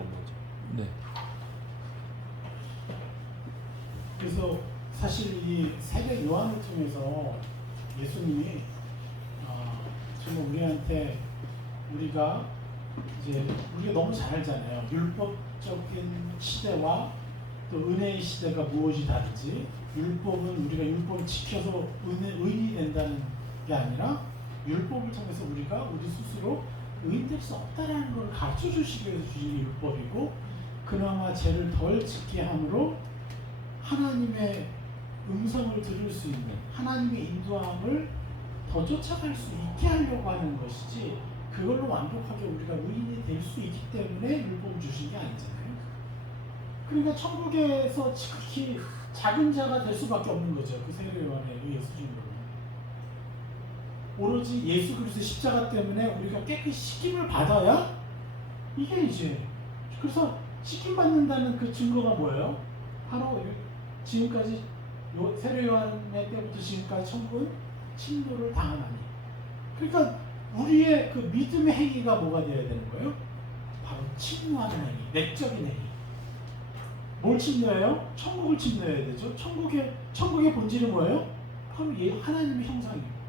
없는 거죠. 네. 그래서 사실 이 세례 요한을 통해서 예수님이 정말 우리한테 우리가 너무 잘 알잖아요. 율법적인 시대와 또 은혜의 시대가 무엇이 다른지. 율법은 우리가 율법을 지켜서 의인이 된다는 게 아니라 율법을 통해서 우리가 우리 스스로 의인 될 수 없다라는 걸 가르쳐 주시기 위해서 주신 게 율법이고, 그나마 죄를 덜 짓게 함으로 하나님의 음성을 들을 수 있는, 하나님의 인도함을 더 쫓아갈 수 있게 하려고 하는 것이지, 그걸로 완벽하게 우리가 의인이 될 수 있기 때문에 율법을 주신 게 아니잖아요. 그러니까 천국에서 지극히 작은 자가 될 수밖에 없는 거죠. 그 세례 요한에 의해서 준 거는. 오로지 예수 그리스도의 십자가 때문에 우리가 깨끗이 씻김을 받아야 이게 이제, 그래서 씻김 받는다는 그 증거가 뭐예요? 바로 지금까지 세례 요한의 때부터 지금까지 천국은 침노를 당하나니. 그러니까 우리의 그 믿음의 행위가 뭐가 되어야 되는 거예요? 바로 침노하는 행위, 내적인 행위. 뭘 침노해요? 천국을 침노해야 되죠. 천국의 본질은 뭐예요? 바로 하나님의 형상이에요.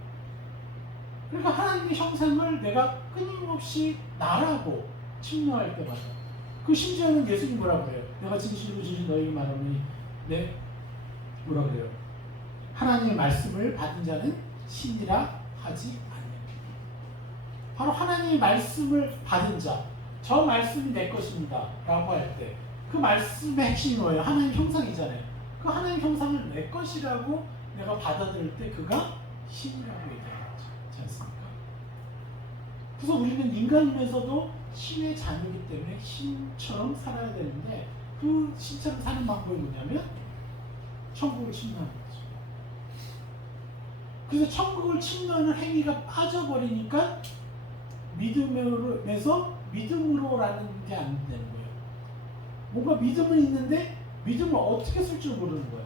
그러니까 하나님의 형상을 내가 끊임없이 나라고 침노할 때마다, 그 심지어는 예수님 뭐라 그래요? 내가 진실로 진실 너희에게 말하노니, 네, 뭐라 그래요? 하나님의 말씀을 받은 자는 신이라 하지 아니하리라. 바로 하나님의 말씀을 받은 자, 저 말씀이 내 것입니다 라고 할 때 그 말씀의 핵심이 뭐예요? 하나님 형상이잖아요. 그 하나님 형상을 내 것이라고 내가 받아들일 때 그가 신이라고 얘기하는 거죠. 그렇지 않습니까? 그래서 우리는 인간이면서도 신의 자녀이기 때문에 신처럼 살아야 되는데, 그 신처럼 사는 방법이 뭐냐면 천국을 침노하는 거죠. 그래서 천국을 침노하는 행위가 빠져버리니까 믿음에서 믿음으로라는 게 안 되는 거예요. 뭔가 믿음은 있는데 믿음을 어떻게 쓸 줄 모르는 거예요.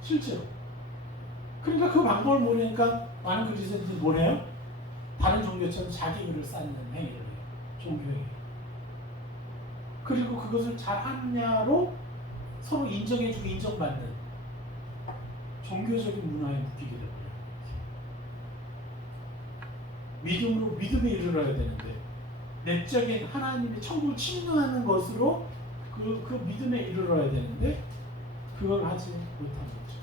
실제로. 그러니까 그 방법을 모르니까 많은 그리스도인들이 뭘 해요? 다른 종교처럼 자기 글을 쌓는 행위를 해요. 종교행위. 그리고 그것을 잘 하느냐로 서로 인정해주고 인정받는 종교적인 문화에 묶이게 됩니다. 믿음으로 믿음에 이르러야 되는데, 내적인 하나님의 천국을 침노하는 것으로 그 믿음에 이르러야 되는데 그걸 하지 못한 거죠.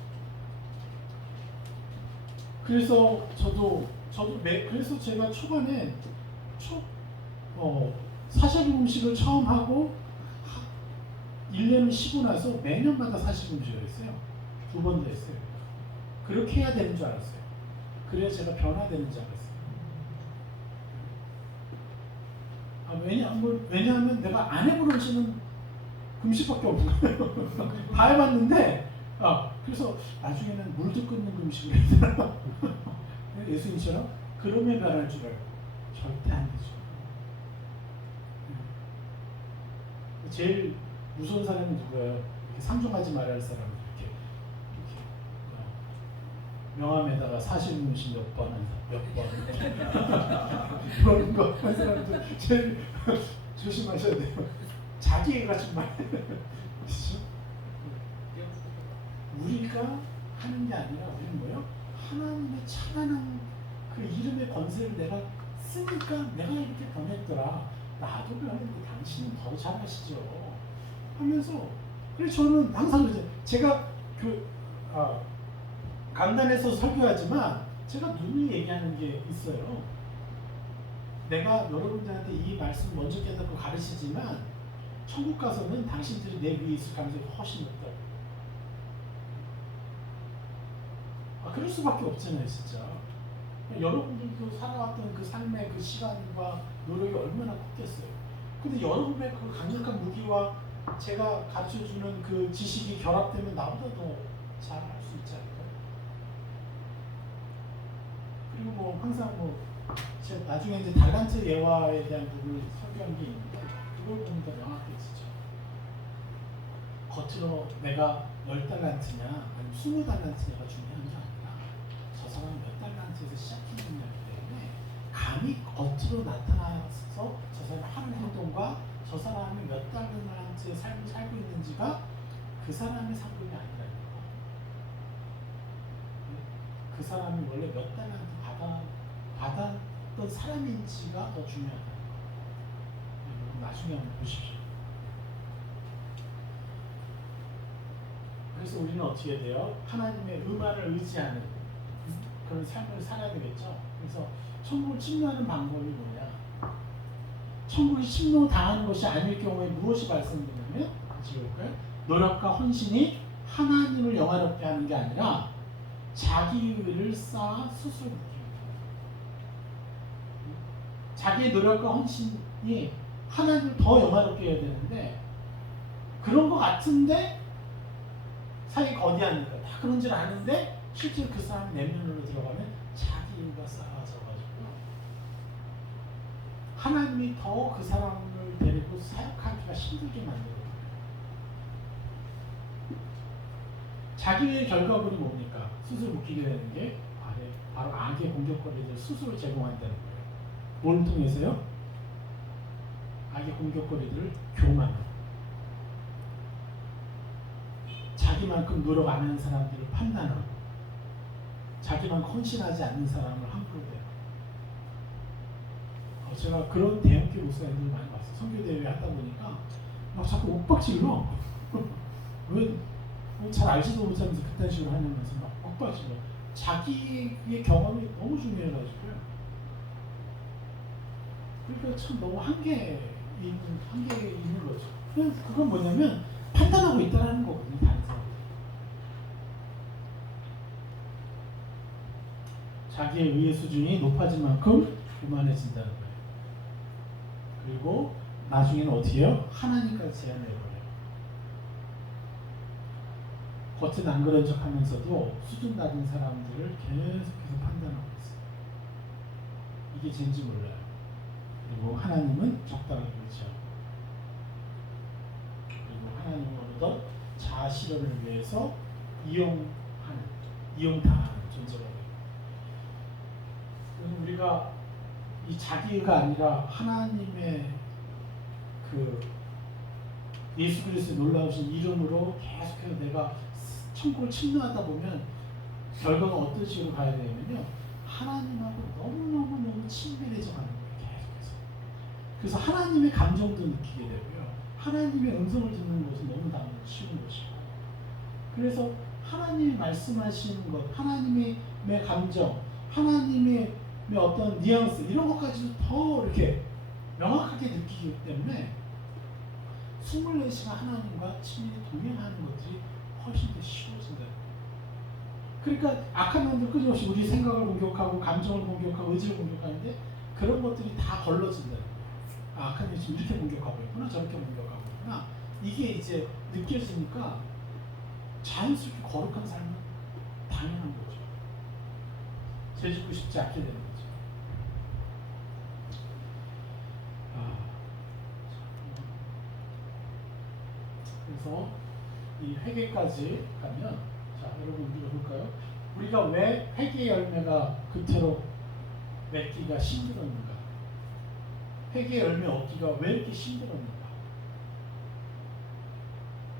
그래서 그래서 제가 초반에 사실 음식을 처음 하고 1년을 쉬고 나서 매년마다 사실 음식을 했어요. 2번도 했어요. 그렇게 해야 되는 줄 알았어요. 그래야 제가 변화되는 줄 알았어요. 왜냐하면 내가 안 해본 음식은 금식밖에 없는 거예요. 다 해봤는데, 그래서 나중에는 물도 끓는 금식을 했더라고요. 예수님처럼 그러면 변할 줄 알고. 절대 안 되죠. 제일 무서운 사람이 누구예요? 이렇게 상종하지 말아야 할 사람. 이렇게 명함에다가 사실 음식 몇 번 그런 거 한 사람들 제일 조심하셔야 돼요. 자기애가 정말 우리가 하는 게 아니라 우리는 뭐예요? 하나님의 찬란한 그 이름의 권세를 내가 쓰니까 내가 이렇게 변했더라. 나도 변했는데 당신은 더 잘하시죠 하면서. 그래서 저는 항상 그러죠. 제가 강단에서 설교하지만 제가 누누이 얘기하는 게 있어요. 내가 여러분들한테 이 말씀 먼저 깨닫고 가르치지만 천국 가서는 당신들이 내 위에 있을 가능성이 훨씬 높다. 그럴 수밖에 없잖아요, 진짜. 여러분들도 살아왔던 그 삶의 그 시간과 노력이 얼마나 컸겠어요. 근데 여러분의 그 강력한 무기와 제가 가르쳐주는 그 지식이 결합되면 나보다 더 잘할 수 있지 않을까요? 그리고 뭐 항상 제가 나중에 이제 달란트 예화에 대한 부분을 설교한 게 있는데, 그걸 보면 더 명확해지죠. 겉으로 내가 10달란트냐 아니면 20달란트냐가 중요한 게 아니라 저 사람이 몇 달란트에서 시작했느냐기 때문에 감히 겉으로 나타나서 저 사람이 하는 행동과 저 사람이 몇 달러나의 삶을 살고 있는지가 그 사람의 상급이 아니라 그 사람이 원래 몇 달러한테 받았던 사람인지가 더 중요하다. 나중에 한번 보십시오. 그래서 우리는 어떻게 돼요? 하나님의 의만을 의지하는 그런 삶을 살아야 되겠죠. 그래서 천국을 침노하는 방법이 뭐냐? 천국이 침노당하는 것이 아닐 경우에 무엇이 발생되냐면, 같이 볼까요? 노력과 헌신이 하나님을 영화롭게 하는 게 아니라 자기 의를 쌓아 스스로 느낍니다. 자기의 노력과 헌신이 하나님을 더 영화롭게 해야 되는데, 그런 것 같은데 사이 거대하니까 다 그런 줄 아는데 실제로 그 사람 내면으로 들어가면 자기 의가 쌓아져가지고 하나님이 더 그 사람을 데리고 사역하기가 힘들게 만들어요. 자기의 결과물이 뭡니까? 스스로 묶이게 되는 게 바로 악의 공격거리를 스스로 제공한다는 거예요. 뭘 통해서요? 악의 공격거리들을 교만하고 자기만큼 노력 안 하는 사람들을 판단하고 자기만큼 헌신하지 않는 사람을 함부로 대하고. 제가 그런 대형교 목사님들 많이 봤어요. 선교대회 하다 보니까 막 자꾸 옥박질러. 왜 잘 알지도 못하면서 그딴 식으로 하냐면서 막 옥박질러. 자기의 경험이 너무 중요해가지고요. 그러니까 참 너무 한계에 있는 거죠. 그건 뭐냐면 판단하고 있다는 거거든요. 다른 사람. 자기의 의의 수준이 높아진 만큼 교만해진다는 거예요. 그리고 나중에는 어떻게 해요? 하나님까지 제한해버려요. 겉은 안 그런 척 하면서도 수준 낮은 사람들을 계속해서 판단하고 있어요. 이게 쟤인지 몰라요. 그리고 하나님은 적당하게 그렇죠. 그리고 하나님으로부터 자아 실현을 위해서 이용당하는 존재가 돼요. 우리가 이 자기가 아니라 하나님의 그 예수 그리스도의 놀라우신 이름으로 계속해서 내가 천국을 침노하다 보면 결과가 어떤 식으로 가야 되냐면요, 하나님하고 너무 친밀해져 가는 거예요. 계속해서. 그래서 하나님의 감정도 느끼게 되고요, 하나님의 음성을 듣는 것은 너무나 쉬운 것이고, 그래서 하나님이 말씀하시는 것, 하나님의 감정, 하나님의 어떤 뉘앙스 이런 것까지도 더 이렇게 명확하게 느끼기 때문에 24시간 하나님과 친밀히 동행하는 것들이 훨씬 더 쉬워진다. 그러니까 악한 놈들 끊임없이 우리 생각을 공격하고 감정을 공격하고 의지를 공격하는데 그런 것들이 다 걸러진다. 악한 놈이 지금 이렇게 공격하고 있구나, 저렇게 공격하고 있구나. 이게 이제 느껴지니까 자연스럽게 거룩한 삶은 당연한 거죠. 죄 짓고 싶지 않게 되는 거죠. 그래서 이 회개까지 가면, 자 여러분 우리가 볼까요? 우리가 왜 회개의 열매가 그토록 맺기가 힘들었는가? 회개의 열매 얻기가 왜 이렇게 힘들었는가?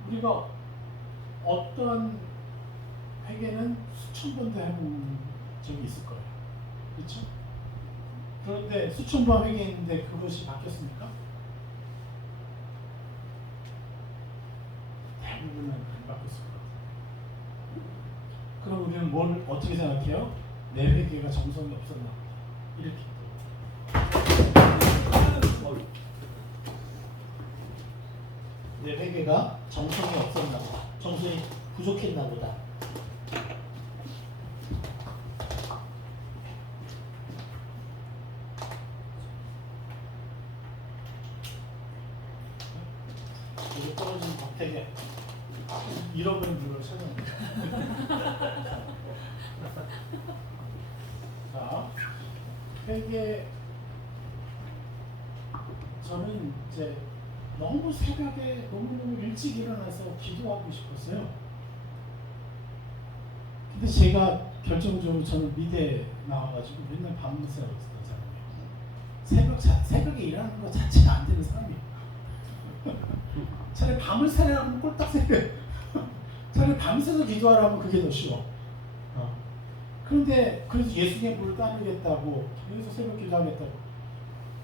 우리가 어떤 회개는 수천 번도 해본 적이 있을 거예요. 그렇죠? 그런데 수천 번 회개했는데 그것이 바뀌었습니까? 대부분은 안 바뀌었을 것 같아요. 그럼 우리는 뭘 어떻게 생각해요? 내 회개가 정성이 없었나 보다. 이렇게. 내 회개가 정성이 없었나 보다. 정성이 부족했나 보다. 여기 떨어진 박태계 잃어버린 물을 찾아냅니다. 자, 회개. 저는 이제 너무 새벽에 너무 일찍 일어나서 기도하고 싶었어요. 근데 제가 결정적으로 저는 미대에 나와가지고 맨날 밤새고 있었던 사람이에요. 새벽에 일어나는 것 자체가 안 되는 사람이에요. 차라리 밤을 새라면 꼴딱 새래. 차라리 밤새서 기도하라면 그게 더 쉬워. 그런데 그래서 예수님의 불을 따르겠다고 그래서 새벽 기도하겠다고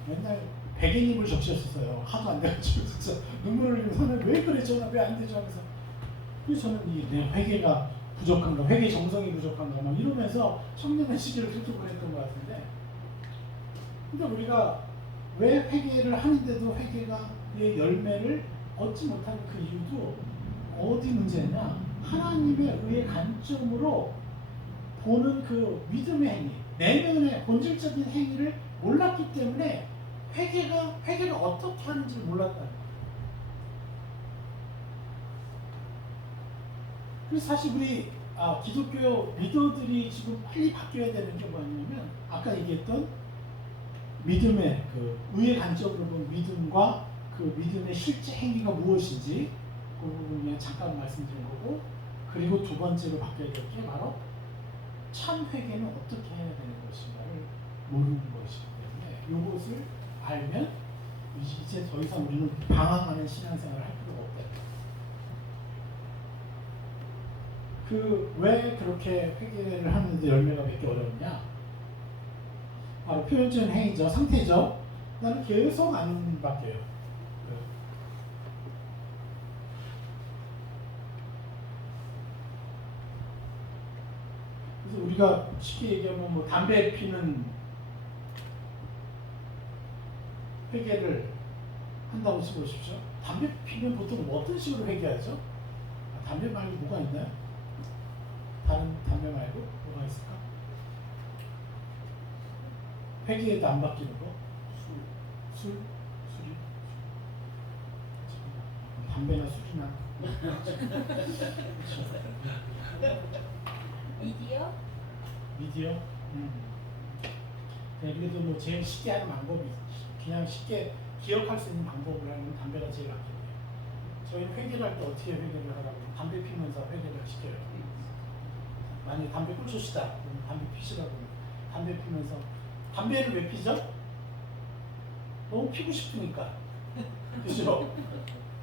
맨날 백엔잎을 적셨었어요. 하도 안 돼가지고 진짜 눈물을 흘리면서 하나님 왜 그래 저는 왜 안 되죠 하면서 그래서 저는 내 회개가 부족한가 회개 정성이 부족한가 막 이러면서 청년의 시기를 툴툴 했던 것 같은데 근데 우리가 왜 회개를 하는데도 회개의 열매를 얻지 못하는 그 이유도 어디 문제냐 하나님의 의의 관점으로 보는 그 믿음의 행위 내면의 본질적인 행위를 몰랐기 때문에 회개를 어떻게 하는지 몰랐다는 거예요. 그래서 사실 우리 기독교 리더들이 지금 빨리 바뀌어야 되는 게 뭐냐면 아까 얘기했던 믿음의 그 의의 관점으로 본 믿음과 그 믿음의 실제 행위가 무엇인지 그 부분에 잠깐 말씀드린 거고 그리고 두 번째로 바뀌어야 될 게 바로 참 회개는 어떻게 해야 되는 것인가를 모르는 것이기 때문에 이것을 알면 이제 더 이상 우리는 방황하는 신앙생활을 할 필요가 없다. 왜 그렇게 회개를 하는데 열매가 맺기 어렵냐? 바로 표현적인 행위죠, 상태죠. 나는 계속 안 바뀌어요. 그래서 우리가 쉽게 얘기하면 뭐 담배 피는 회개를 한다고 치보십시오. 담배 피면 보통 어떤 식으로 회개하죠? 담배 말고 뭐가 있나요? 다른 담배 말고 뭐가 있을까? 회개에도 안 바뀌는 거? 술이? 담배나 술이나 미디어? 네, 그래도 뭐 제일 쉽게 하는 방법이 그냥 쉽게 기억할 수 있는 방법을 하면 담배가 제일 낫겠네요. 저희는 회개를 할 때 어떻게 회개를 하라고 담배 피면서 회개를 시켜요. 만약에 담배 꽂으시다 그러면 담배 피시라고 담배 피면서 담배를 왜 피죠? 너무 피고 싶으니까 그죠?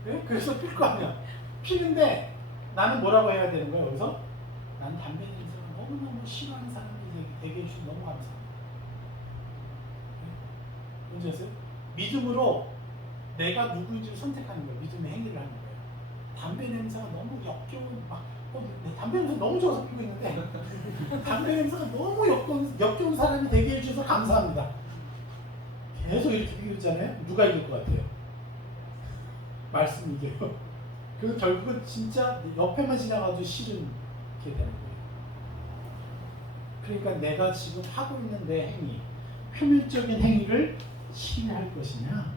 네? 그래서 필 거 아니야. 피는데 나는 뭐라고 해야 되는 거야 여기서? 난 담배 냄새를 너무너무 싫어하는 사람이 되게 해주셔서 너무 감사합니다. 네? 뭔지 아세요? 믿음으로 내가 누구인지를 선택하는 거예요. 믿음의 행위를 하는 거예요. 담배 냄새가 너무 역겨운 담배 냄새 너무 좋아서 피고 있는데 담배 냄새가 너무 역겨운 사람이 되게 해주셔서 감사합니다. 계속 이렇게 피고 있잖아요. 누가 이길 것 같아요? 말씀 이겨요. 그래서 결국은 진짜 옆에만 지나가도 싫은 게 되는 거예요. 그러니까 내가 지금 하고 있는 내 행위, 표면적인 행위를 신뢰할 것이냐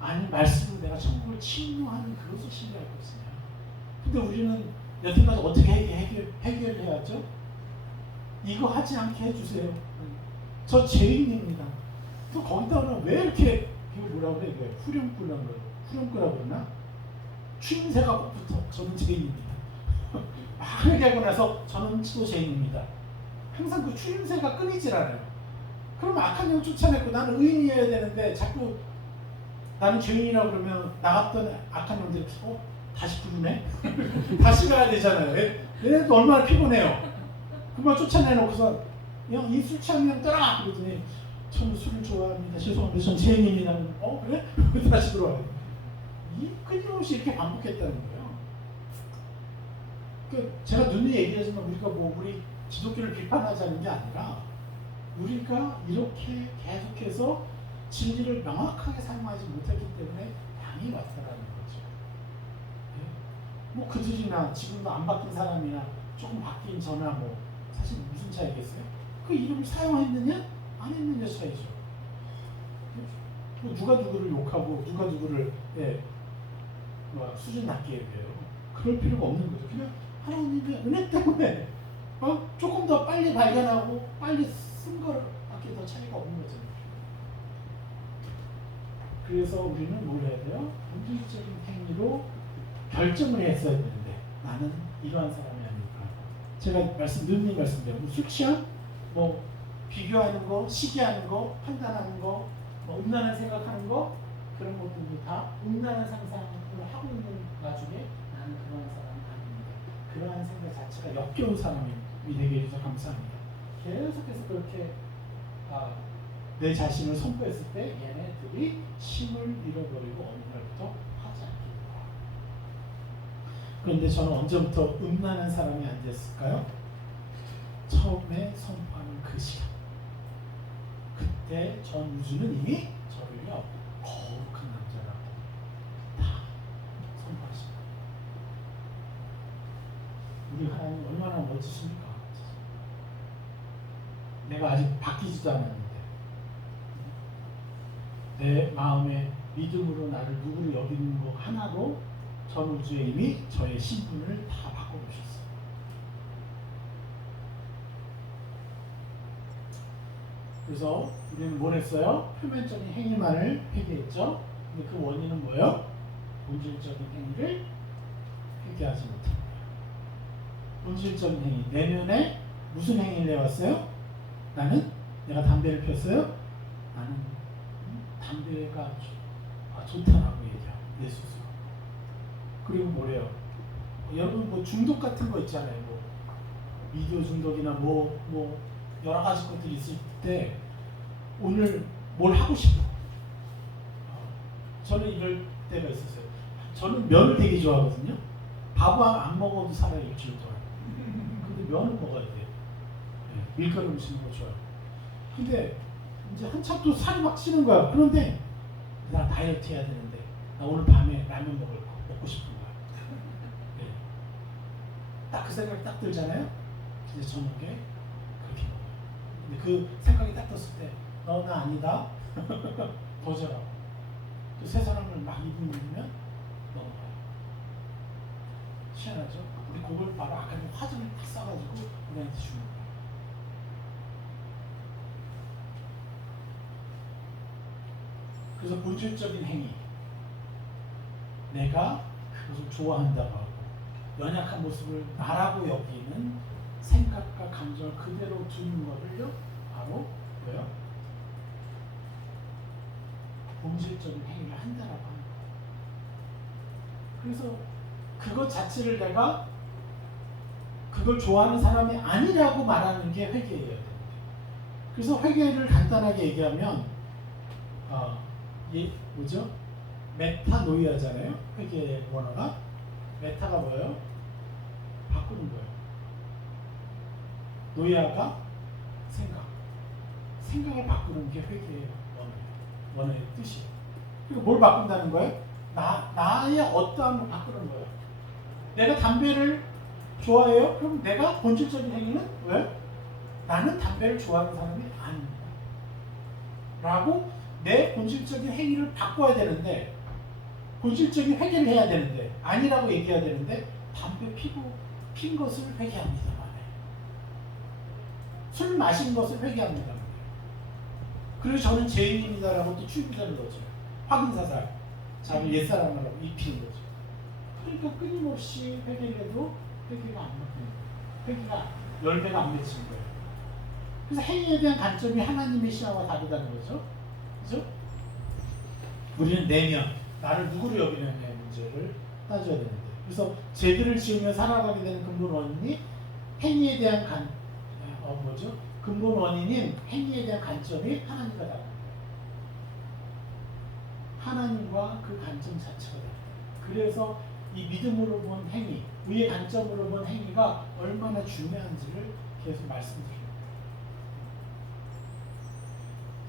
아니면 말씀으로 내가 천국을 침노하는 그것을 신뢰할 것이냐. 근데 우리는 여태까지 어떻게 해결을 해야죠? 이거 하지 않게 해주세요. 저 죄인입니다. 또 거기다가 왜 이렇게 이거 뭐라고 그래? 후렴구라고 그러나? 추임새가 꼭 붙어. 저는 죄인입니다. 막 얘기하고 나서 저는 또 죄인입니다. 항상 그 추임새가 끊이질 않아요. 그럼 악한 영 쫓아냈고 나는 의인이어야 되는데 자꾸 나는 죄인이라고 그러면 나갔던 악한 영들이 다시 부르네? 다시 가야 되잖아요. 얘네도 얼마나 피곤해요. 그만 쫓아내놓고서 이 술 취한 형 떠나! 그러더니 저는 술을 좋아합니다. 죄송합니다. 전 죄인입니다. 그래? 다시 들어와요. 끊임없이 이렇게 반복했다는 거예요. 제가 눈이 얘기하지만 우리가 우리 기독교를 비판하자는 게 아니라 우리가 이렇게 계속해서 진리를 명확하게 사용하지 못했기 때문에 양이 왔다라는 거죠. 뭐 그들이나 지금도 안 바뀐 사람이나 조금 바뀐 저나 사실 무슨 차이겠어요? 그 이름을 사용했느냐 안 했느냐 차이죠. 누가 누구를 욕하고 누가 누구를 수준 낮게 얘기해요. 그럴 필요가 없는 거죠. 그냥 하나님의 은혜 때문에 조금 더 빨리 발견하고 빨리 쓴 거밖에 더 차이가 없는 거죠. 그래서 우리는 뭘 해야 돼요? 본질적인 행위로 결정을 했어야 되는데 나는 이러한 사람이 아닐까. 제가 늘 말씀드려요. 술 취함, 비교하는 거, 시기하는 거, 판단하는 거, 음란한 생각하는 거, 그런 것들도 다 음란한 상상을 하고 있는 와중에 나는 그러한 사람은 아닙니다. 그러한 생각 자체가 역겨운 사람이 되게 해주셔서 감사합니다. 계속해서 그렇게 내 자신을 선포했을 때 얘네들이 힘을 잃어버리고 어느 날부터 하지 않게 됩니다. 그런데 저는 언제부터 음란한 사람이 안 됐을까요? 처음에 선포하는 그 시간. 그때 전 우주는 이미 저를요 거룩한 남자라고 다 선포하십니다. 우리 하나님 얼마나 멋지십니까? 내가 아직 바뀌지도 않았는데 내 마음의 믿음으로 나를 누구를 여기는 거 하나로 전 우주에 이미 저의 신분을 다 바꿔놓으셨어요. 그래서 우리는 뭘 했어요? 표면적인 행위만을 회개했죠. 근데 그 원인은 뭐예요? 본질적인 행위를 회개하지 못한 거예요. 본질적인 행위. 내면에 무슨 행위를 해왔어요? 나는 내가 담배를 폈어요? 나는 담배가 좋다라고 얘기하고 내 스스로. 그리고 뭐래요? 여러분 뭐 중독 같은 거 있잖아요. 뭐 비디오 중독이나 뭐 여러 가지 것들이 있을 때 오늘 뭘 하고 싶어. 저는 이럴 때가 있었어요. 저는 면을 되게 좋아하거든요. 밥을 안 먹어도 살아요 일주일 동안. 근데 면은 먹어야 돼요. 밀가루 음식 거 좋아요. 근데 이제 한참 또 살이 막 찌는 거야. 그런데 나 다이어트 해야 되는데 나 오늘 밤에 라면 먹고 싶은 거야. 네. 딱 그 생각이 딱 들잖아요. 근데 저녁에 그렇게 먹어요. 근데 그 생각이 딱 떴을 때 너 나 아니다. 거절하고 그 세 사람을 막 입을 물면 넘어가요. 희한하죠? 우리 그걸 바로 아까 화전을 딱 쏴가지고 우리한테 주는 거예요. 그래서 본질적인 행위, 내가 그것을 좋아한다고 하고 연약한 모습을 나라고 여기는 생각과 감정을 그대로 두는 것을요 바로 뭐요? 본질적인 행위를 한다라고 하는 거예요. 그래서 그것 자체를 내가 그걸 좋아하는 사람이 아니라고 말하는 게 회개예요. 그래서 회개를 간단하게 얘기하면 뭐죠? 메타노이아잖아요. 회개의 원어가 메타가 뭐예요? 바꾸는 거예요. 노이아가 생각을 바꾸는 게 회개의 원어의 뜻이에요. 그리고 뭘 바꾼다는 거예요? 나의 어떠한 걸 바꾸는 거예요. 내가 담배를 좋아해요? 그럼 내가 본질적인 행위는 왜? 나는 담배를 좋아하는 사람이 아닙니다. 라고 내 본질적인 행위를 바꿔야 되는데 본질적인 회개를 해야 되는데 아니라고 얘기해야 되는데 담배 핀 것을 회개합니다. 술 마신 것을 회개합니다. 그래서 저는 죄인입니다라고 또 추임자를 넣죠. 확인사살 자기 옛사람이라고 입히는 거죠. 그러니까 끊임없이 회개를 해도 회개가 안 먹혀요. 회개가 열매가 안 맺힌 거예요. 그래서 행위에 대한 관점이 하나님의 시야와 다르다는 거죠. 그죠? 우리는 내면, 나를 누구로 여기느냐의 문제를 따져야 되는데. 그래서 죄들을 지으며 살아가게 되는 근본 원인이 행위에 대한 근본 원인인 행위에 대한 관점이 하나님과 다릅니다. 하나님과 그 관점 자체가 다릅니다. 그래서 이 믿음으로 본 행위, 우리의 관점으로 본 행위가 얼마나 중요한지를 계속 말씀드립니다.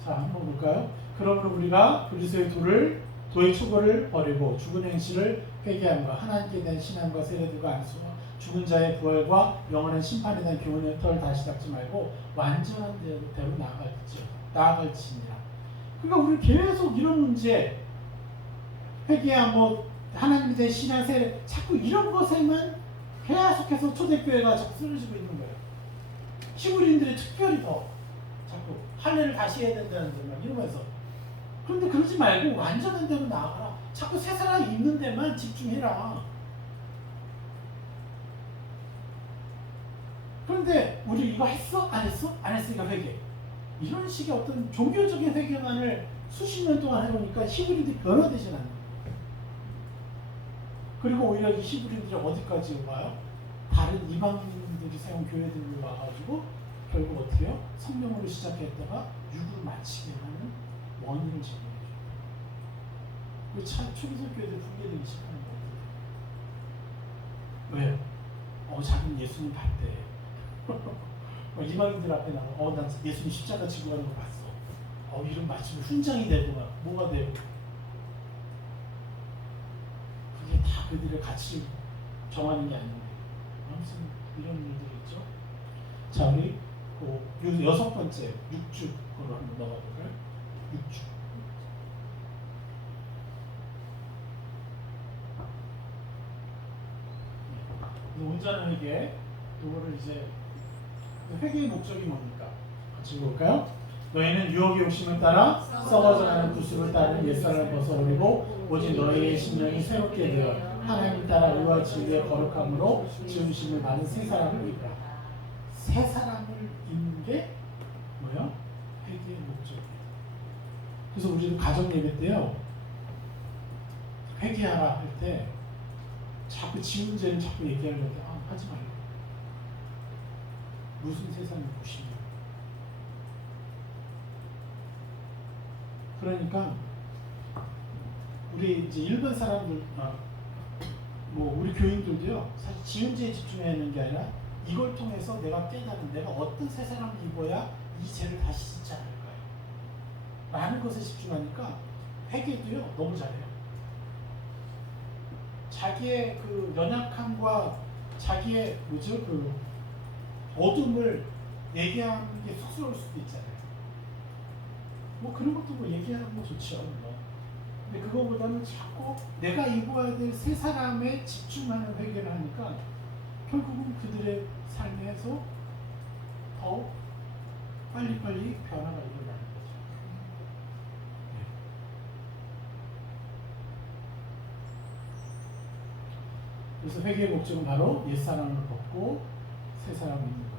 자, 한번 볼까요? 그러므로 우리가 그리스도의 도의 초벌을 버리고 죽은 행실을 회개함과 하나님께 대한 신앙과 세례들과 안수와 죽은 자의 부활과 영원한 심판에 대한 교훈의 털 다시 닦지 말고 완전한 대로 나아갈지니라. 그러니까 우리 계속 이런 문제, 회개야 하나님에 대한 신앙 세례, 자꾸 이런 것에만 계속해서 초대교회가 자꾸 쓰러지고 있는 거예요. 시골인들이 특별히 더 자꾸 할례를 다시 해야 된다는 데만 이러면서. 그런데 그러지 말고 완전한 대로 나아가라. 자꾸 새 사람이 있는 데만 집중해라. 그런데 우리 이거 했어? 안 했어? 안 했으니까 회개. 이런 식의 어떤 종교적인 회개만을 수십 년 동안 해보니까 히브리들이 변화되진 않는 거예요. 그리고 오히려 이 히브리들이 어디까지 와요? 다른 이방인들이 세운 교회들로 와가지고 결국 어떻게 해요? 성령으로 시작했다가 육으로 마치게 하는 원인을 제공해줘요. 그 초기성 교회들 붕괴되기 시작하는 거예요. 왜요? 자기는 예수님 봤대. 이방인들 앞에 나와 난 예수님 십자가 지고 가는 거 봤어. 이런 마치면 훈장이 되고 막 뭐가 돼요? 그게 다 그들의 가치 정하는 게 아닌데 아무튼 이런 일들이 있죠. 자, 우리 그 여섯 번째 6주로 한번 넘어가 볼까요? 6주. 온전한 회개. 이거를 이제 회개의 목적이 뭡니까? 같이 볼까요? 너희는 유혹의 욕심을 따라 썩어져가는 구습을 따르는 옛사람을 벗어버리고 오직 너희의 심령이 새롭게 되어 하나님 따라 의와 진리의 거룩함으로 지으심을 받은 새 사람을 입으라. 새 사람을 입는 게 뭐야? 회개의 목적이에요. 그래서 우리도 가정 예배 때요, 회개하라 할 때 자꾸 지은 죄를 자꾸 얘기하려고 하지 말고. 무슨 세상을 보시냐. 그러니까 우리 이제 일반 사람들, 우리 교인들도요, 사실 지은 죄에 집중해야 하는 게 아니라 이걸 통해서 내가 깨달은 내가 어떤 새 사람을 입어야 이 죄를 다시 짓지 않을까요? 라는 것에 집중하니까 회개도요 너무 잘해요. 자기의 그 연약함과 자기의 그 어둠을 얘기하는 게 쑥스러울 수도 있잖아요. 그런 것도 얘기하는 거 좋죠. 근데 그거보다는 자꾸 내가 입어야 될 새 사람에 집중하는 회개를 하니까 결국은 그들의 삶에서 더 빨리빨리 변화가 일어나는 거죠. 네. 그래서 회개의 목적은 바로 옛사람을 벗고 새 사람을 입는 거예요.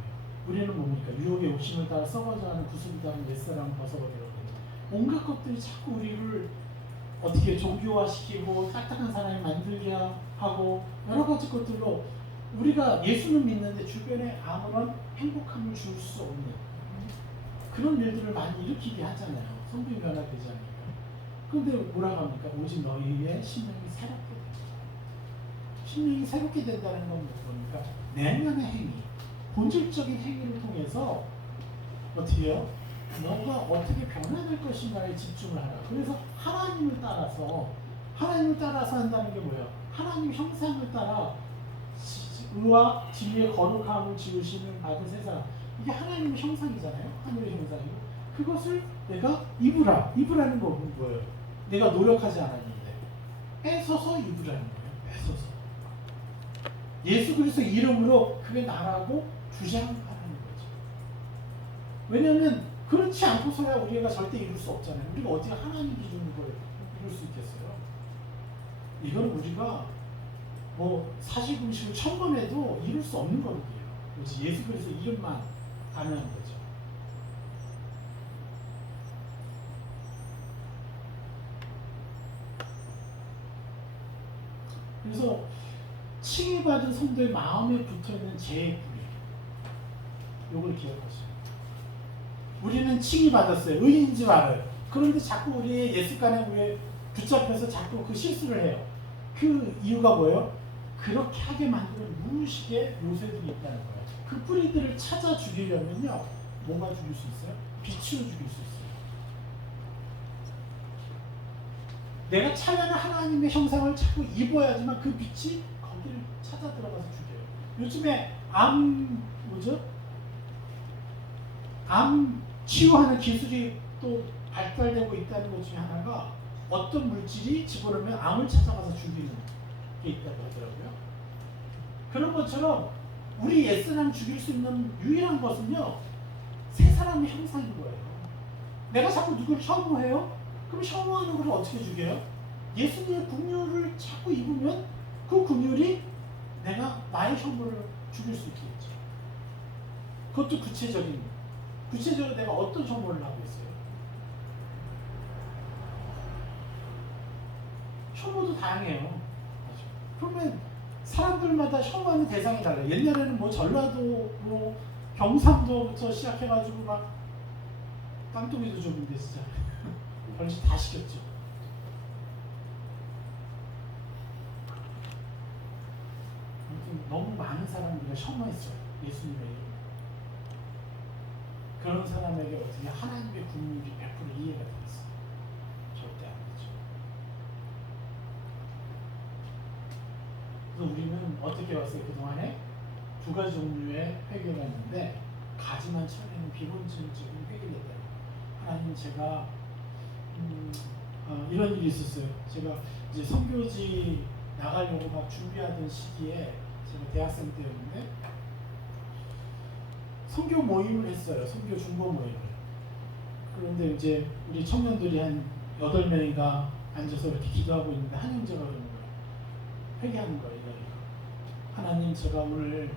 우리는 뭡니까? 유혹의 욕심을 따라 썩어져가는 구습을 따른 옛사람을 벗어버리거든요. 온갖 것들이 자꾸 우리를 어떻게 종교화시키고 딱딱한 사람이 만들게 하고 여러 가지 것들로 우리가 예수는 믿는데 주변에 아무런 행복함을 줄 수 없는 그런 일들을 많이 일으키게 하잖아요. 성품이 변화되지 않으니까. 그런데 뭐라고 합니까? 오직 너희의 심령이 새롭게 된다. 심령이 새롭게 된다는 건 뭡니까? 내면의 행위, 본질적인 행위를 통해서 어떻게 해요? 너가 어떻게 변화될 것인가에 집중을 하라. 그래서 하나님을 따라서 한다는 게 뭐예요? 하나님 형상을 따라 의와 진리의 거룩함을 지으시는 받은 새 사람. 이게 하나님의 형상이잖아요. 하늘의 형상이고. 그것을 내가 입으라는 건 뭐예요? 내가 노력하지 않았는데 뺏어서 입으라는 거예요. 뺏어서. 예수 그리스도 이름으로 그게 나라고 주장하는 거죠. 왜냐하면 그렇지 않고서야 우리가 절대 이룰 수 없잖아요. 우리가 어떻게 하나님 기준으로 이룰 수 있겠어요? 이거는 우리가 사실금식을 1000번 해도 이룰 수 없는 거예요. 예수 그리스도 이름만 가능한 거죠. 그래서 칭의받은 성도의 마음에 붙어있는 죄의 뿌리, 이걸 기억하시죠. 우리는 칭의받았어요. 의인인 줄 알아요. 그런데 자꾸 우리의 옛습관에 우리에 붙잡혀서 자꾸 그 실수를 해요. 그 이유가 뭐예요? 그렇게 하게 만드는 무의식의 요새들이 있다는 거예요. 그 뿌리들을 찾아 죽이려면요, 뭐가 죽일 수 있어요? 빛으로 죽일 수 있어요. 내가 찬양하는 하나님의 형상을 자꾸 입어야지만 그 빛이 거기를 찾아 들어가서 죽여요. 요즘에 암 치유하는 기술이 또 발달되고 있다는 것 중에 하나가 어떤 물질이 집어넣으면 암을 찾아가서 죽이는 게 있다고 하더라고요. 그런 것처럼 우리 옛사람 죽일 수 있는 유일한 것은요, 새 사람의 형상인 거예요. 내가 자꾸 누구를 혐오해요? 그럼 혐오하는 걸 어떻게 죽여요? 예수님의 긍휼을 자꾸 입으면 그 긍휼이 나의 혐오를 죽일 수 있겠죠. 그것도 구체적으로 내가 어떤 혐오를 하고 있어요? 혐오도 다양해요. 그러면 사람들마다 혐오하는 대상이 달라요. 옛날에는 뭐 전라도, 뭐 경상도부터 시작해가지고 막 깡통이도 줬는데 진짜 벌써 다 시켰죠. 아무튼 너무 많은 사람들이 혐오했어요. 예수님의 이름. 그런 사람에게 어떻게 하나님의 국률이 100% 이해가 되겠어요? 절대 안 되죠. 그래서 우리는 어떻게 왔어요? 그동안에 두 가지 종류의 회개가 있는데 가지만 쳐내는 비본질적인 회개를 했다. 하나님 제가 이런 일이 있었어요. 제가 이제 선교지 나가려고 막 준비하던 시기에 제가 대학생 때였는데 선교 모임을 했어요. 선교 중보 모임을. 그런데 이제 우리 청년들이 한 8명인가 앉아서 이렇게 기도하고 있는데 한 형제가 그러는 거예요. 회개하는 거예요. 하나님 제가 오늘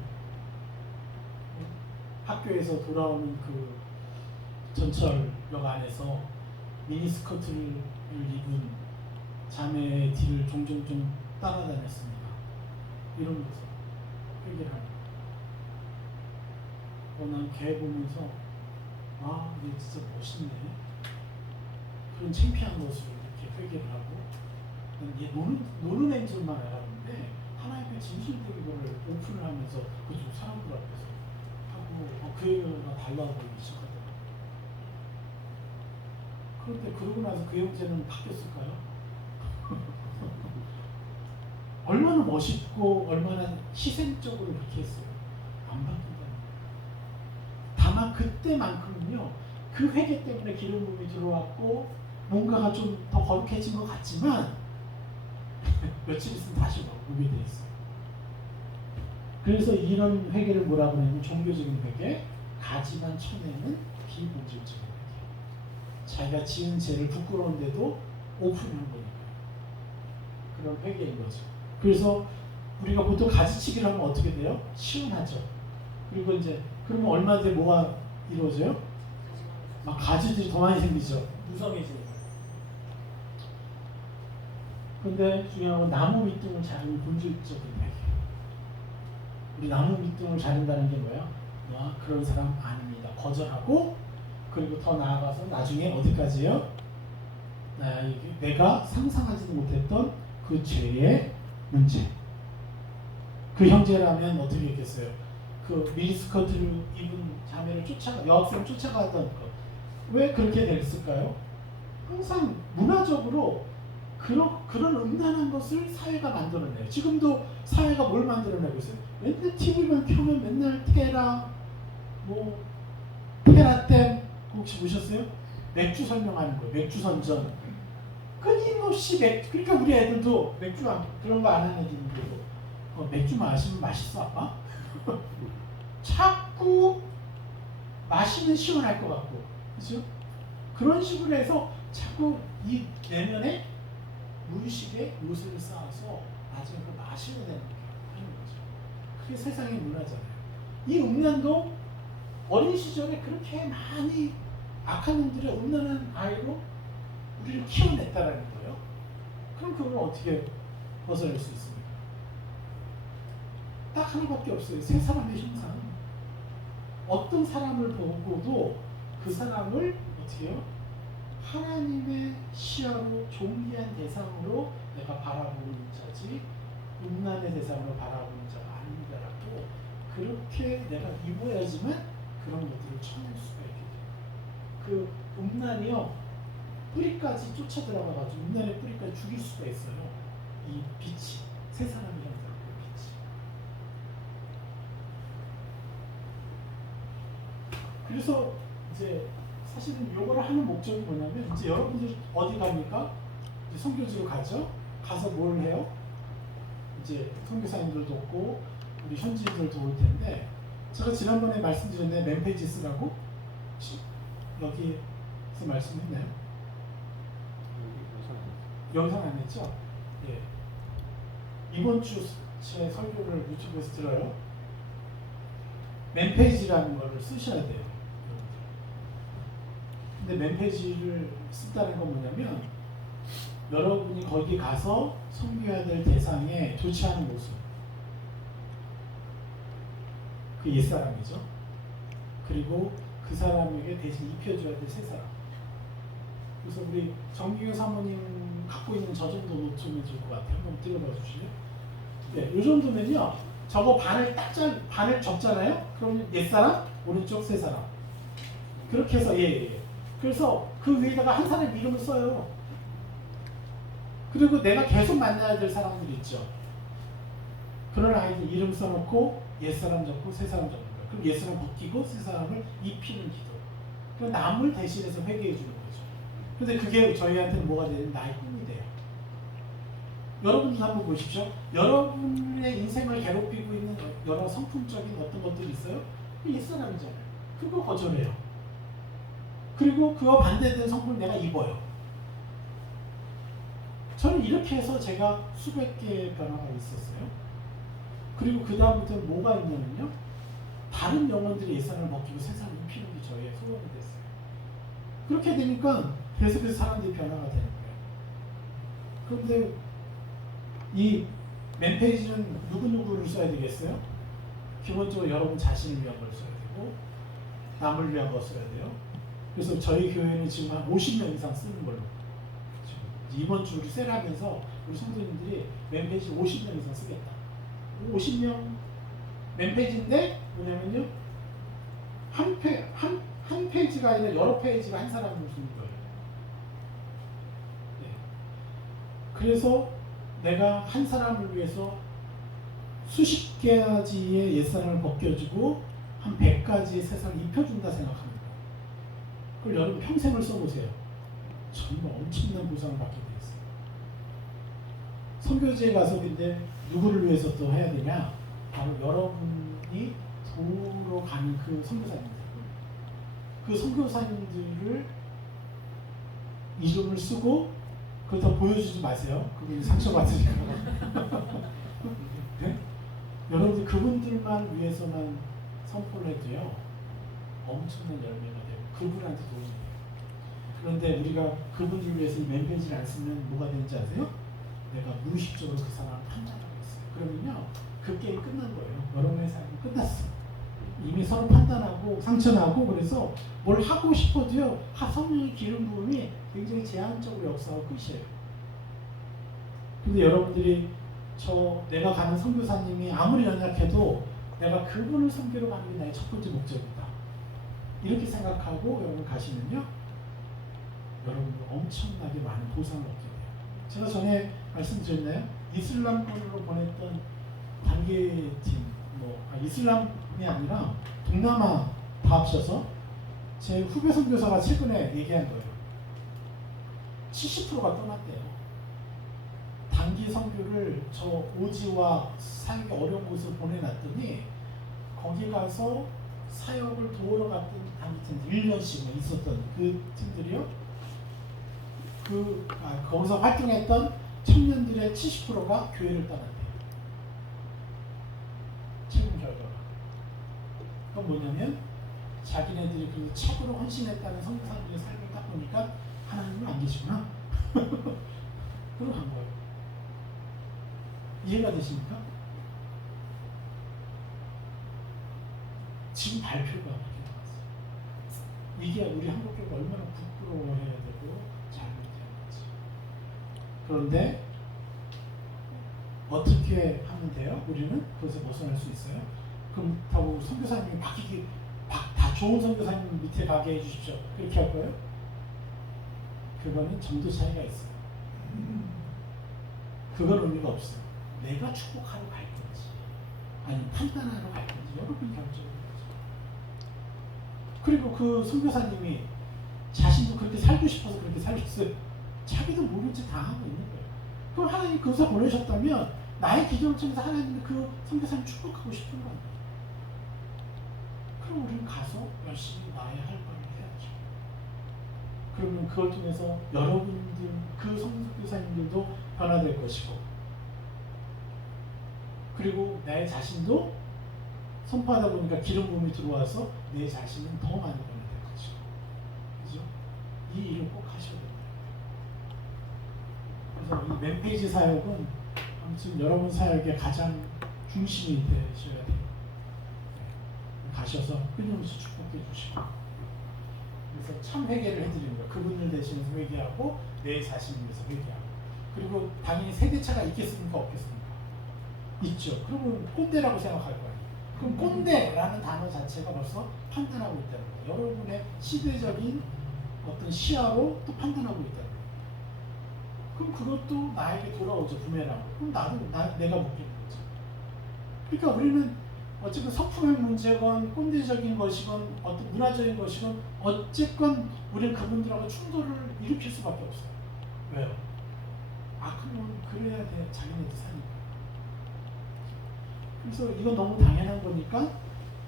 학교에서 돌아오는 그 전철역 안에서 미니스커트를 입은 자매의 뒤를 종종 좀 따라다녔습니다. 이러면서 회개를 하는 거예요. 난 걔 보면서 얘 진짜 멋있네. 그런 창피한 것을 이렇게 회개를 하고 얘 노는 애인 줄만 알았는데 하나님의 진실된 거를 오픈을 하면서 그쪽 사람들 앞에서 하고 그 얘기가 달라 보이기 시작하더라고요. 그런데 그러고 나서 그 형제는 바뀌었을까요? 얼마나 멋있고 얼마나 희생적으로 이렇게 했어요. 안 바뀐다는 거예요. 다만 그때만큼은요. 그 회개 때문에 기름 부음이 들어왔고 뭔가가 좀 더 거룩해진 것 같지만 며칠 있으면 다시 오게 돼 있어요. 그래서 이런 회개를 뭐라고 하냐면 종교적인 회개, 가지만 쳐내는 비본질적인 회개. 자기가 지은 죄를 부끄러운데도 오픈한 거니까. 그런 회개인 거죠. 그래서 우리가 보통 가지치기를 하면 어떻게 돼요? 시원하죠. 그리고 이제 그러면 얼마 뒤에 뭐가 이루어져요? 막 가지들이 더 많이 생기죠. 무성해지니까. 근데 중요한 건 나무 밑둥을 자르는 본질적인 회개. 우리 나무 밑둥을 자른다는 게 뭐야? 그런 사람 아닙니다. 거절하고 그리고 더 나아가서 나중에 어디까지요? 내가 상상하지도 못했던 그 죄의 문제. 그 형제라면 어떻게 했겠어요? 그 미니스커트를 입은 자매를 여학생을 쫓아가던 것. 왜 그렇게 됐을까요? 항상 문화적으로 그런 음란한 것을 사회가 만들어내요. 지금도 사회가 뭘 만들어내고 있어요? 맨날 TV만 켜면 맨날 테라댐 혹시 보셨어요? 맥주 설명하는 거예요. 맥주 선전. 끊임없이 그러니까 우리 애들도 맥주 그런 거 안 하는 애들인데도 맥주 마시면 맛있어 아빠? 자꾸 마시면 시원할 것 같고, 그렇죠? 그런 식으로 해서 자꾸 이 내면에 무의식에 요새를 쌓아서 나중에 그 마시게 되는 하는 거죠. 그게 세상의 문화잖아요. 이 음란도 어린 시절에 그렇게 많이 악한 놈들의 음란한 아이로 우리를 키워냈다라는 거예요. 그럼 그걸 어떻게 벗어날 수 있습니까? 딱 하나밖에 없어요. 세 사람의 형상. 어떤 사람을 보고도 그 사람을 어떻게 해요? 하나님의 시야로 존귀한 대상으로 내가 바라보는 자지 음란의 대상으로 바라보는 자가 아닙니다라고 그렇게 내가 입어야지만 그런 것들을 쳐낼 수가 있게 돼요. 그 음란이요 뿌리까지 쫓아 들어가가지고 음란의 뿌리까지 죽일 수가 있어요. 이 빛이 세 사람이 현상 그 빛이. 그래서 이제 사실은 요거를 하는 목적이 뭐냐면 이제 여러분들 어디 갑니까? 이제 선교지로 가죠. 가서 뭘 해요? 이제 선교사님들 돕고 우리 현지인들 도울 텐데 제가 지난번에 말씀드렸는데 맨페이지 쓰라고 혹시 여기서 말씀했나요? 영상 안 했죠? 예. 이번 주 제 설교를 유튜브에서 들어요. 맨페이지라는 거를 쓰셔야 돼요. 근데 맨페이지를 쓴다는 건 뭐냐면 여러분이 거기 가서 섬겨야 될 대상에 좋지 않은 모습, 그 옛사람이죠. 그리고 그 사람에게 대신 입혀줘야 될 새사람. 그래서 우리 정기교 사모님 갖고 있는 저 정도 노트 좀 해줄 것 같아요. 한번 띄워봐 주실래요? 네, 이 정도면요. 저거 반을 접잖아요. 그럼 옛사람, 오른쪽 새사람. 그렇게 해서 예. 그래서 그 위에다가 한 사람 이름을 써요. 그리고 내가 계속 만나야 될 사람들 있죠. 그런 아이들 이름 써놓고 옛사람 적고 새사람 적는 거예요. 그럼 옛사람 벗기고 새사람을 입히는 기도. 그럼 남을 대신해서 회개해 주는 거죠. 근데 그게 저희한테는 뭐가 되는 나의 꿈이 돼요. 여러분도 한번 보십시오. 여러분의 인생을 괴롭히고 있는 여러 성품적인 어떤 것들이 있어요? 옛사람이잖아요. 그거 거절해요. 그리고 그와 반대되는 성품을 내가 입어요. 저는 이렇게 해서 제가 수백 개의 변화가 있었어요. 그리고 그 다음부터는 뭐가 있냐면요. 다른 영혼들이 옛사람을 벗기고 세상을 입히는 게 저희의 소원이 됐어요. 그렇게 되니까 계속해서 사람들이 변화가 되는 거예요. 그런데 이 맨페이지는 누구누구를 써야 되겠어요? 기본적으로 여러분 자신을 위한 걸 써야 되고 남을 위한 걸 써야 돼요. 그래서 저희 교회는 지금 한 50명 이상 쓰는 걸로 이번 주 우리 셀하면서 우리 성도님들이 맨페이지 50명 이상 쓰겠다. 50명 맨페이지인데 뭐냐면요. 한 페이지가 아니라 여러 페이지가 한 사람을 주는 거예요. 네. 그래서 내가 한 사람을 위해서 수십 가지의 옛사람을 벗겨주고 한 100가지의 새사람을 입혀준다 생각합니다. 그걸 여러분 평생을 써보세요. 정말 엄청난 보상을 받게 돼 있어요. 선교지에 가서 근데 누구를 위해서 또 해야 되냐? 바로 여러분이 도우러 가는 그 선교사님들. 그 선교사님들을 이름을 쓰고 그걸 더 보여주지 마세요. 그분이 상처받으니까. 네? 여러분들 그분들만 위해서만 선포를 해도요. 엄청난 열매가 돼요. 그분한테 도움이 돼요. 그런데 우리가 그분들을 위해서 이 맨페이지를 안 쓰면 뭐가 되는지 아세요? 내가 무의식적으로 그 사람을 판단하고 있어요. 그러면요. 그 게임 끝난 거예요. 여러분의 삶이 끝났어. 이미 서로 판단하고 상처나고 그래서 뭘 하고 싶어도요. 성령의 기름 부음이 굉장히 제한적으로 역사하고 끝이에요. 근데 여러분들이 내가 가는 선교사님이 아무리 연약해도 내가 그분을 섬기러 가는 게 나의 첫 번째 목적이다. 이렇게 생각하고 여러분 가시면요. 여러분들 엄청나게 많은 보상을 얻게 돼요. 제가 전에 말씀드렸나요? 이슬람권으로 보냈던 단계팀, 이슬람이 아니라 동남아 다 합쳐서 제 후배 선교사가 최근에 얘기한 거예요. 70%가 떠났대요. 단기 선교를 저 오지와 살기 어려운 곳으로 보내놨더니 거기 가서 사역을 도우러 갔던 단기팀 1년씩 있었던 그 팀들이요. 거기서 활동했던 청년들의 70%가 교회를 떠났대요. 최근 결과가. 그건 뭐냐면 자기네들이 그 책으로 헌신했다는 선교사님의 삶을 딱 보니까 하나님은 안 계시구나. 그러고 간 거예요. 이해가 되십니까? 지금 발표가 그렇게 나왔어요. 이게 우리 한국교회가 얼마나 부끄러워해야 되고 잘못해야 되지. 그런데 어떻게 하면 돼요? 우리는 그것을 벗어날 수 있어요? 그럼 다고 선교사님이 다 좋은 선교사님 밑에 가게 해주십시오. 그렇게 할 거예요? 그거는 정도 차이가 있어요. 그건 의미가 없어요. 내가 축복하러 갈 건지 아니면 판단하러 갈 건지 여러분이 결정을 해야죠. 그리고 그 선교사님이 자신도 그렇게 살고 싶어서 그렇게 살겠어요. 자기도 모른 척 다 하고 있는 거예요. 그럼 하나님 그것을 보내셨다면 나의 기도를 통해서 하나님이 그 선교사님 축복하고 싶은 거예요. 그럼 우리는 가서 열심히 나의 할 바를 해야죠. 그러면 그걸 통해서 여러분들, 그 선교사님들도 변화될 것이고, 그리고 나의 자신도 선포하다 보니까 기름 부음이 들어와서 내 자신은 더 많이 변화될 것이고, 그죠? 이 일을 꼭 하셔야 됩니다. 그래서 이 맨페이지 사역은 아무튼 여러분 사역의 가장 중심이 되셔야 돼요. 가셔서 끊임없이 축복해 주시고, 그래서 참 회개를 해드리는 거예요. 그분을 대신해서 회개하고 내 자신을 위해서 회개하고. 그리고 당연히 세대차가 있겠습니까 없겠습니까? 있죠. 그러면 꼰대라고 생각할 거예요. 그럼 꼰대라는 단어 자체가 벌써 판단하고 있다는 거예요. 여러분의 시대적인 어떤 시야로 또 판단하고 있다는 거예요. 그럼 그것도 나에게 돌아오죠. 부메랑. 그럼 내가 묶이는 거죠. 그러니까 우리는 어쨌든 성품의 문제건 꼰대적인 것이건 어떤 문화적인 것이건 어쨌건 우리는 그분들하고 충돌을 일으킬 수밖에 없어요. 왜요? 그러면 그래야 돼. 자기네들 사니까. 그래서 이건 너무 당연한 거니까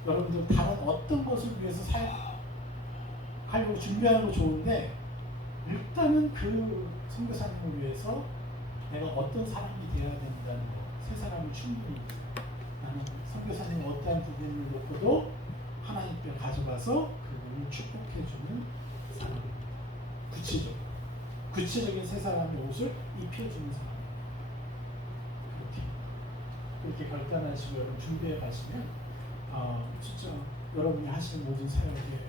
여러분들 다른 어떤 것을 위해서 사역하려고 준비하는 거 좋은데, 일단은 그 선교사님을 위해서 내가 어떤 사람이 되어야 된다는 거, 세 사람을 충분히 나는 선교사님 어떠한 부분을 놓고도 하나님께 가져가서 그분을 축복해주는 사람입니다. 구체적인 세 사람의 옷을 입혀주는 사람. 그렇게 결단하시고 여러분 준비해 가시면 진짜 여러분이 하시는 모든 사역에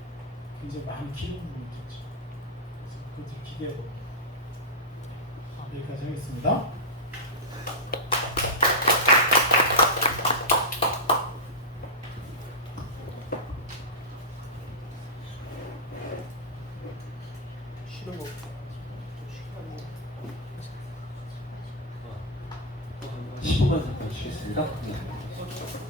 굉장히 많은 기름이 있겠죠. 그래서 그것을 기대해 봅니다. 여기까지 하겠습니다. 싫은 거 10분만 잠깐 쉬겠습니다. 네.